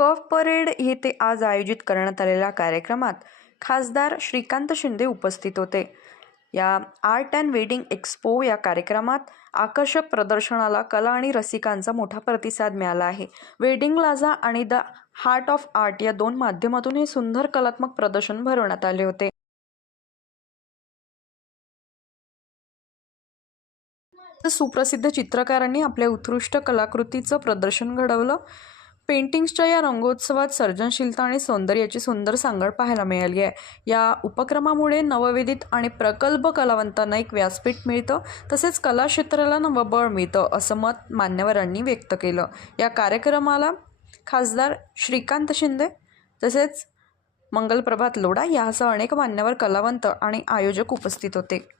कफ parade येथे आज आयोजित करण्यात आलेल्या कार्यक्रमात खासदार श्रीकांत शिंदे उपस्थित होते. या आर्ट अँड वेडिंग एक्स्पो या कार्यक्रमात आकर्षक प्रदर्शनाला कला आणि रसिकांचा मोठा प्रतिसाद मिळाला आहे. वेडिंग प्लाझा आणि द हार्ट ऑफ आर्ट या दोन माध्यमातून हे सुंदर कलात्मक प्रदर्शन भरवण्यात आले होते. सुप्रसिद्ध चित्रकारांनी आपल्या उत्कृष्ट कलाकृतीचं प्रदर्शन घडवलं. पेंटिंग्सच्या या रंगोत्सवात सर्जनशीलता आणि सौंदर्याची सुंदर सांगड पाहायला मिळाली आहे. या उपक्रमामुळे नवविदित आणि प्रगल्भ कलावंतांना एक व्यासपीठ मिळतं, तसेच कला क्षेत्राला नवबळ मिळतं, असं मत मान्यवरांनी व्यक्त केलं. या कार्यक्रमाला खासदार श्रीकांत शिंदे तसेच मंगलप्रभात लोढा यासह अनेक मान्यवर कलावंत आणि आयोजक उपस्थित होते.